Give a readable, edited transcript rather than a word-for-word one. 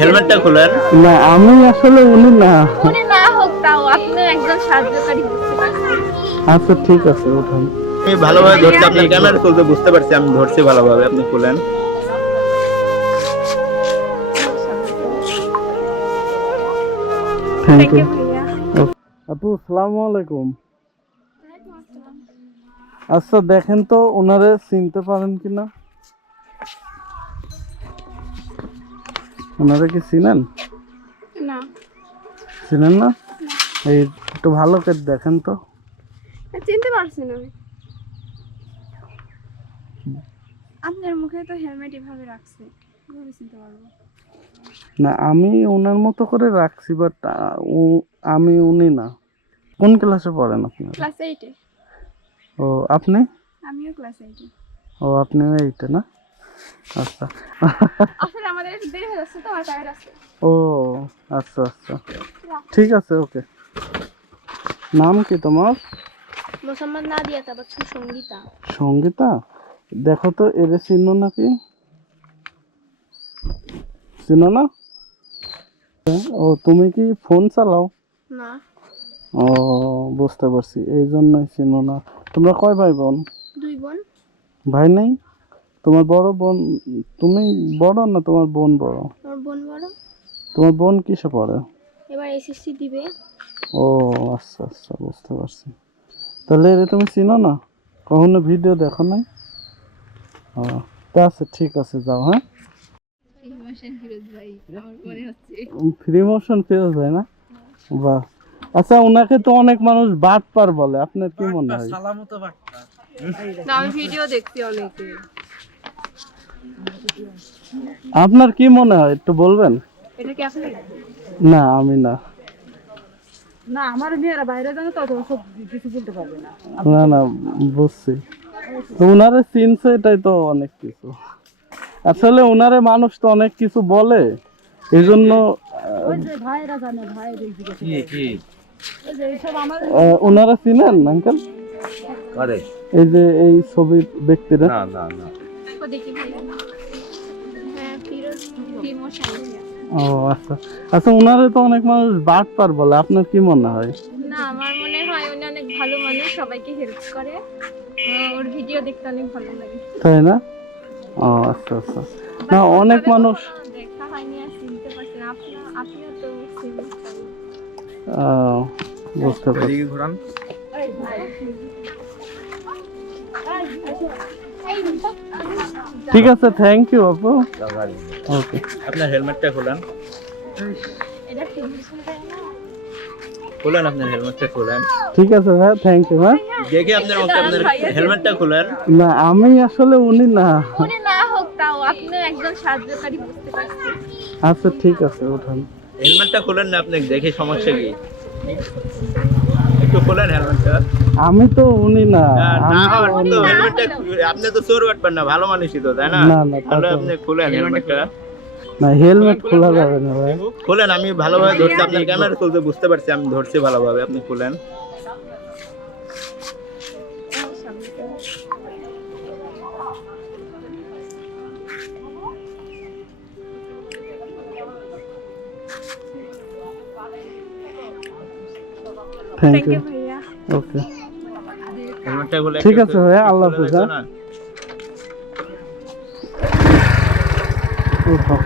হেলমেটটা খুলেন। না আমি আসলে উনি না। উনি না হোক তাও আপনি একজন সাহায্যকারী বুঝতে পারছেন। আচ্ছা ঠিক আছে উঠান। আমি ভালোভাবে ধরছি, আপনার ক্যামেরা খুলতে বুঝতে পারছি, আমি ধরছি ভালোভাবে, আপনি খুলেন। Thank thank you. ইউ ভাইয়া। আপু আসসালামু আলাইকুম। আচ্ছা দেখেন তো ওনারে চিনতে পারেন কিনা, ওনারে কি চিনেন? না চিনেন না? এই একটু ভালো করে দেখেন তো। চিনতে পারছি না আমি। আপনার মুখে তো হেলমেট এভাবে রাখছে, কিভাবে চিনতে পারবো? না আমি ওনার মতো করে রাখছি, বাট আমি উনি না। কোন ক্লাসে পড়েন আপনি? ক্লাস 8 এ। ও আপনি? আমিও ক্লাস 8 এ। ও আপনিও এইটা না? আচ্ছা। আসলে আমাদের একটু দেরি হয়ে যাচ্ছে তো, আর টায়ার আছে। ও আচ্ছা আচ্ছা ঠিক আছে ওকে। নাম কি তোমার? মোসাম্মদ নাদিয়া তাবাচ্ছু সঙ্গীতা। সঙ্গীতা। দেখো তো এরে চিনো নাকি? চিনো না? ও তুমি কি ফোন চালাও? না ও বুঝতে পারছি, এই জন্যই চিনো না। তোমরা কয় ভাই বোন? 2 বোন। ভাই নেই? তোমার বড় বোন, তুমি বড় না তোমার বোন বড়? আমার বোন বড়, তোমার বোন কিসে পড়ে? এবার এসএসসি দিবে। ও আচ্ছা আচ্ছা বুঝতে পারছি। তাহলে এরে তুমি চিনো না? কখনো ভিডিও দেখো নাই? ও তা আছে, ঠিক আছে যাও। হ্যাঁ ফ্রি মোশন ফিরোজ ভাই না? বাহ। আচ্ছা ওনাকে তো অনেক মানুষ বাটপার বলে, আপনার কি মনে হয়? না আমি ভিডিও দেখছি অনেকে। আপনার কি মনে হয় একটু বলবেন? এটা কি আপনি? না আমি না। না আমার মেয়েরা বাইরে জানে তো, সব কিছু বলতে পারবে না। না না বুঝছি। তো ওনারে চিনছে এটাই তো অনেক কিছু। আসলে ওনারে মানুষ তো অনেক কিছু বলে, এই জন্য ওই যে ভাইরা জানে, ভাইরা জিজ্ঞেস কি ওই যে এইসব আমার ওনারা চিনেন আঙ্কেল? করে? এই যে এই ছবির ব্যক্তিরা? না না না। দেখি ভাইয়া। হ্যাঁ ফিরোজ ইমোশন। ও আচ্ছা আচ্ছা ওনারে তো অনেক মানুষ বাটপার বলে, আপনার কি মনে হয়? না আমার মনে হয় উনি অনেক ভালো মানুষ, সবাইকে হেল্প করে। ওর ভিডিও দেখতে অনেক ভালো লাগে। তাই না? ও আচ্ছা আচ্ছা। না অনেক মানুষ দেখা হয়নি আর চিনতে পারছি না। আপনিও তো চিনেন। বুঝতে পারছি। ঘোরান। ঠিক আছে থ্যাংক ইউ আপু। ওকে আপনার হেলমেটটা খুলেন। এটা টেনশন দেয় না। খুলেন, আপনার হেলমেটটা খুলেন। ঠিক আছে ভাই থ্যাংক ইউ। হ্যাঁ দেখি আপনার মুখে, আপনার হেলমেটটা খুলেন। না আমি আসলে উনি না। উনি না হোক তাও আপনি একজন সাহায্যকারী বুঝতে পারছেন। আচ্ছা ঠিক আছে উঠান। হেলমেটটা খুলেন না, আপনি দেখি সমস্যা কি, একটু খুলেন হেলমেটটা। আমি তো উনি না। না হওয়ার তো হেলমেটটা, আপনি তো চোর বাটপার না, ভালো মানুষই তো, তাই না? না, না, তা তাহলে তো- আপনি খুলেন হেলমেটটা। না হেলমেট খোলা যাবে না ভাই। খুলেন, আমি ভালোভাবে ধরছি, আপনার ক্যামেরা খুলতে বুঝতে পারছি, আমি ধরছি ভালোভাবে, আপনি খুলেন। Thank thank you. ইউ ভাইয়া। ওকে হেলমেটটা খুলে ঠিক আছে ভাইয়া, আল্লাহ হাফেজ। না উঠো।